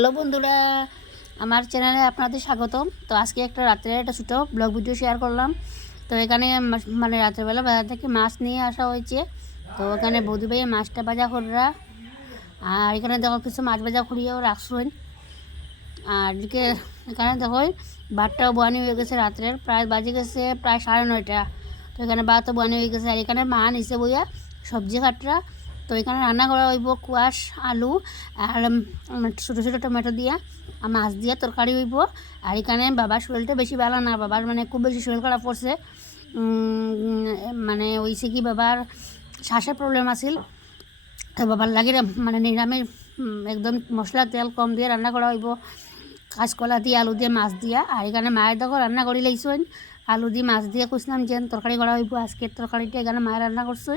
Hello বন্ধুরা, আমার চ্যানেলে আপনাদের স্বাগতম। তো আজকে একটা রাত্রে একটা ছোটো ব্লগ ভিডিও শেয়ার করলাম। তো এখানে মানে রাত্রেবেলা বাজার থেকে মাছ নিয়ে আসা হয়েছে। তো এখানে বৌদি ভাই মাছটা ভাজা করা আর এখানে দেখো কিছু মাছ ভাজা করিয়েও রাখছেন। আর এদিকে এখানে দেখো ভাতটাও বানি হয়ে গেছে রাত্রের। প্রায় বাজে গেছে প্রায় সাড়ে নয়টা। তো এখানে ভাতও বানি হয়ে গেছে। আর এখানে মা নিচে বইয়া সবজি কাটরা। তো এখানে রান্না করা হইব কুয়াশ, আলু, আর ছোটো ছোটো টমেটো দিয়া মাছ দিয়া তরকারি হইব। আর এখানে বাবার শরীরটা বেশি ভালো না, বাবার মানে খুব বেশি শরীর খারাপ পড়ছে মানে হইছে কি, বাবার শ্বাসের প্রবলেম আছিল। তো বাবার লাগে মানে নিরামিষ একদম মশলা তেল কম দিয়ে রান্না করা হইব। কাঁচকলা দিয়ে, আলু দিয়ে, মাছ দিয়া। আর এখানে মায়ের দেখো রান্না করে লাইছেন আলু দিয়ে, মাছ দিয়ে কইছিলাম যে তরকারি করা হইব। আজকের তরকারিটা এখানে মায়ের রান্না করছে।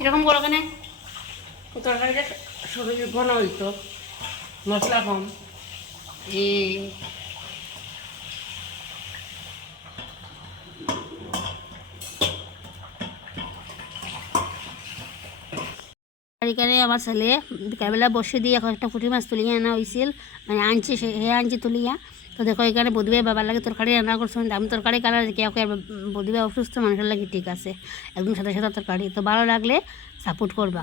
এরকম করো কেন তরকারিটা শরীর ঘন হইতো মশলা কম। এই এখানে আমার ছেলে বিকালবেলা বসে দিয়ে এখন একটা পুঁটি মাছ তুলিয়ে আনা হয়েছিল মানে আনছে সে হে আনছে তুলিয়া। তো দেখো এখানে বধুবে বাবার লাগে তরকারি রান্না করছেন আমি তরকারি কালার কেউ কেউ বধুবে অসুস্থ, মানুষের লাগে ঠিক আছে। একদম সাথে সাথে তরকারি। তো ভালো লাগলে সাপোর্ট করবা।